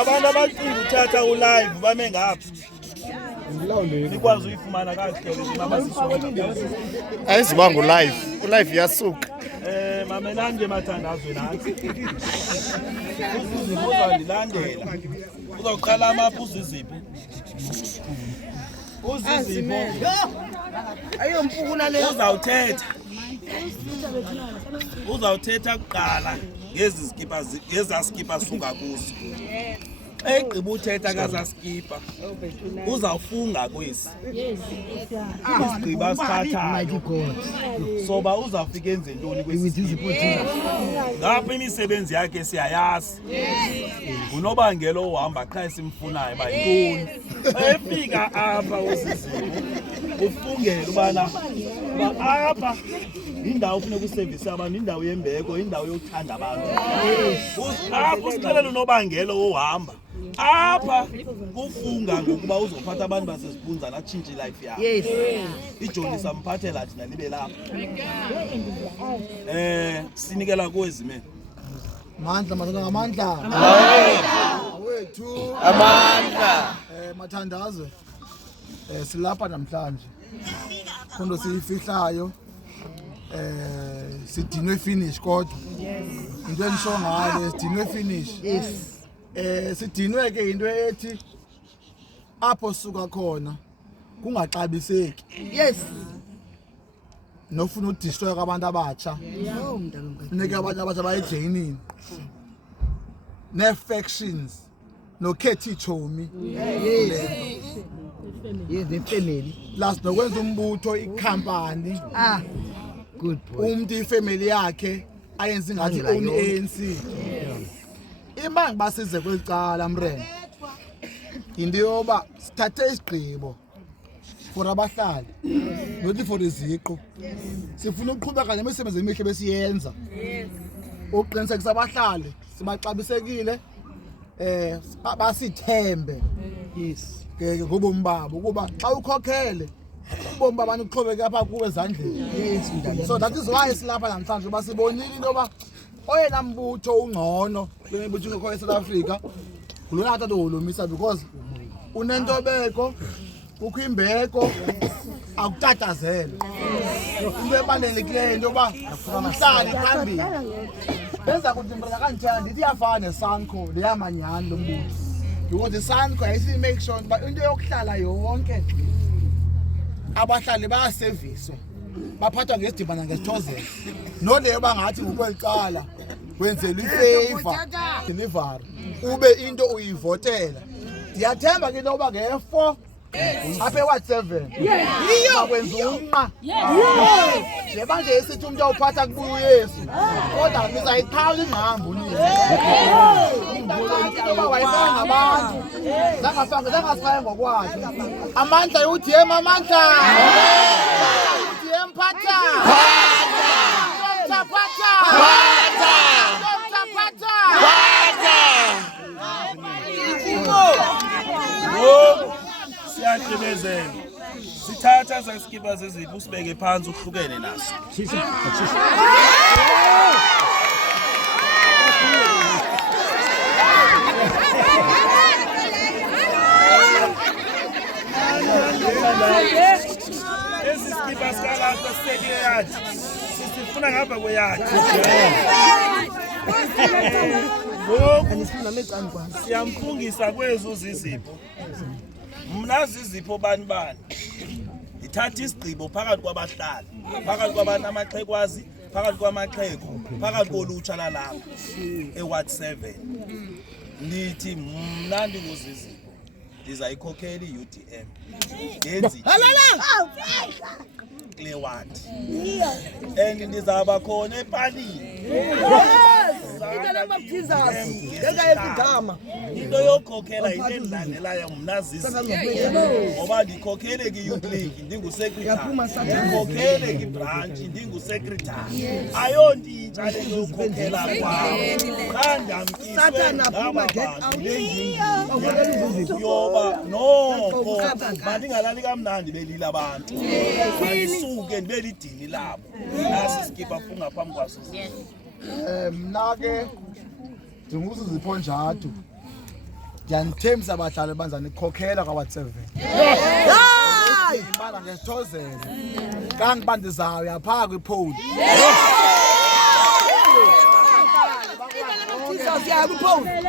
abantu abacimba uthatha ulive bame ngapha nikwazi uyifumana kahle ayizibanga ulive iyasuka mamelani nje mathandazwe nathi uzizipho uzandilandela uzawuqala amapha uzizipho uzawuthetha kuqala ngezaskipa suka kuzo egqiba uthetha kazaskipa uzawufunga kwesi isigqiba sithathayo soba uzawufika enze ntoni kwesi ngapha imisebenzi yakhe siyayazi ngunobangela ohamba qha esimfunayo uba yintoni efika apha usizimo ufungela ubana apha indawo kufuneka usevise abantu, indawo yembeko, indawo yokuthanda abantu. Apha usixelela unobangela ohamba apha kufunga ngokuba uzophatha abantu basesibunzana atshintshe life yakho. Yes. Ijoni samphathela thina libe lapha. Sinikela kuwezimene. Mandla ngamandla. Wethu amandla. Mathandazwe. Silapha namhlanje. Khondo siyifihlayo. Sidinwe finish kodwa. Into enisho ngayo sidinwe finish. Yes. Sidinwe ke into ethi apho suka khona kungaxabiseki. Yes. Nofuna udestroy abantu abatsha. Neke abantu abatsha bayejoinini. Ne factions. No Kethi Chomi. Yes, the family. Last nokwenza umbutho ikhampani. Good boy. Umuntu ifamily yakhe ayenza ngathi own ANC. Imbangi basize kwelicala mrene. Into yoba sithathe isigqibo for abahlali. Not for iziqo. Sifuna ukuqhubeka nemisebenzi emihle besiyenza. Yes. Uqinisekisa abahlali sibaxabisekile basithembe. Yes. Ke ngobomi babo kuba xa ukhokhele ubomi babantu kuqhubeka apha kuwe ezandleni. Yes. So that is why silapha namhlanje basibonile into yoba oyena mbutho ungcono kwemibutho ngekho eSouth Africa kulona thatha uholomisa because unentobeko kukho imbeko akutatazela into ebalulekileyo into yoba umhlali phambili benza kuthi mbraka kanjani ndithi iyafana neSANCO leyamanyani lo mbutho because iSANCO ayisi make sure uba into yokuhlala yonke abahlali bayaserviswa baphathwa ngesidibana ngesithozelo noleyo bangathi ngokwelicala wenzela ifavor delivery ube into uyivotela ndiyathemba ke into yoba nge4 apha eWard7 iyo kwenza umqa njengoba nje esithi umuntu awuphatha kubuya uYesu kodwa nizayiqhala ingqambo nini ngoba wayifana ngabantu zangasifaka ngokwakhe amandla yoDM amandla UDM phatha siyaqhibezela sithatha zaskipa zezipho usibeke phansi uhlukene naso esi skipa sikalapha sisekeyathi sifuna ngapha kweyathi siyamfungisa kwezo zizipho mna zizipho bani ithatha isigqibo phakathi kwabahlali phakathi kwabantu amaxhekwazi phakathi kwamaxheko phakathi kolutsha lalapha eWard7 ndithi mna ndinguzizipho ndizayikhokhela iUDM yenzi Clearwater and ndizaba khona epalini In the name of Jesus. into yokhokhela into endidlalelayo mna ngoba ndikhokhele ki-youth league ndingusekretary ndikhokhele ki-branch ndingusekretary ayondintsha le nto yokhokhela kwam qha ndamkiswe ngaba bantu yoba noko mandingalali kamnandi belile abantu mandisuke ndibe lidini labo nasi isikipha ngaphambi kwaso mna ke ndinguzizipho njalo ndiyanithembisa abadlali banzani ikhokhela kwa-7 imana ngesithozelo kangiba ndizawuya phaa kwipoli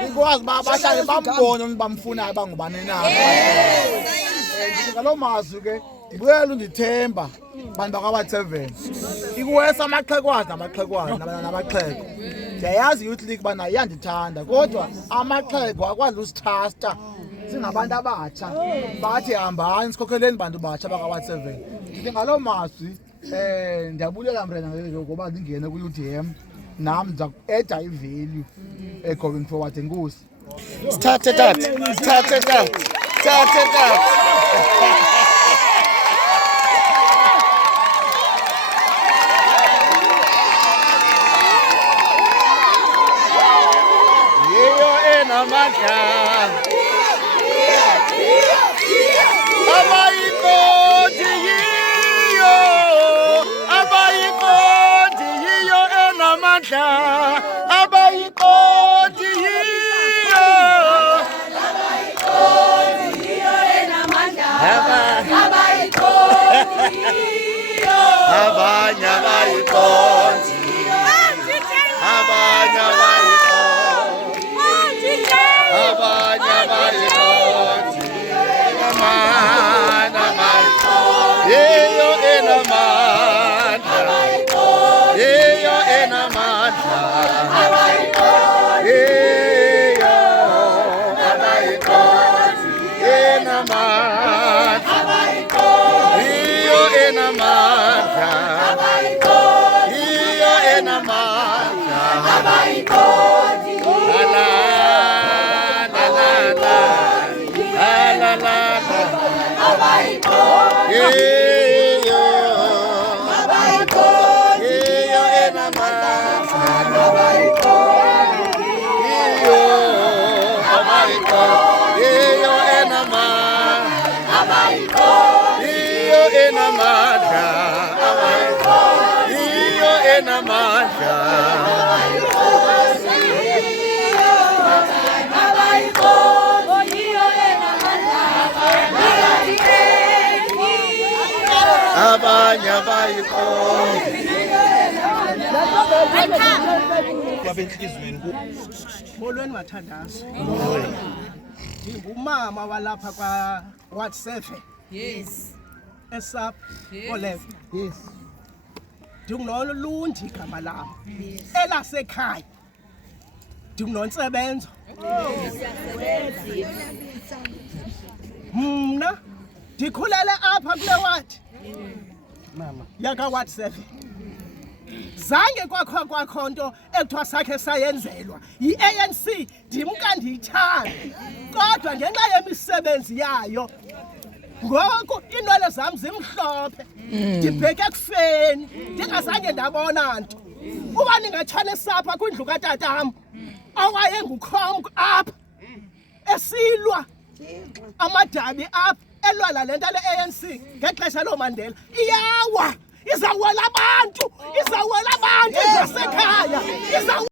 ikwazi uba abahlali bambone umntu bamfunayo bangubani na ngaloo mazwi ke ndibuyela undithemba bantu bakwa-7 ikuwesa amaxhekwazi namaxheko ndiyayazi i-youth league bana iyandithanda kodwa amaxhego akwazi usithasta singabantu abatsha bathi hambani sikhokheleni bantu batsha bakwa-7 ndithi ngaloo mazwi ndiyabulela mrena ngoba ndingene kwi-UDM nam ndiza ku-eda ivalue going forward. Enkosi. Start it up. Start it up. Start it up. Yiyo enamandla. Abayikoti yiyo. Abayikoti yiyo enamandla. Abayikoti yiyo. Abayikoti yiyo enamandla. Abayikoti yiyo. Abanye abayikoti. Abanye abayikoti. Abanye abayikoti. Enamandla. Yiyo enamandla. Yiyo enamandla. Abanye abayikoti. kwabenhlizweni Molweni mathandazo. Ngumama walapha kwa Ward 7. Yes. Esap Olev. Yes. Ndingunolundi igama lami. Elasekhaya. Ndingunonsebenzo. Mna ndikhulele apha kule ward. Mama. Yaka Ward 7. Zange kwakho nto ekuthiwa sakhe sayenzelwa yi-ANC ndimka ndiyithanda kodwa ngenxa yemisebenzi yayo ngoku iinwele zam zimhlophe ndibheke ekufeni ndingazange ndabona nto uba ningatshane sapha kwindlu katatam owayengukhomko apha esilwa amadabi apha elwala le nto le-ANC ngexesha looMandela iyawa izawela abantu zasekhaya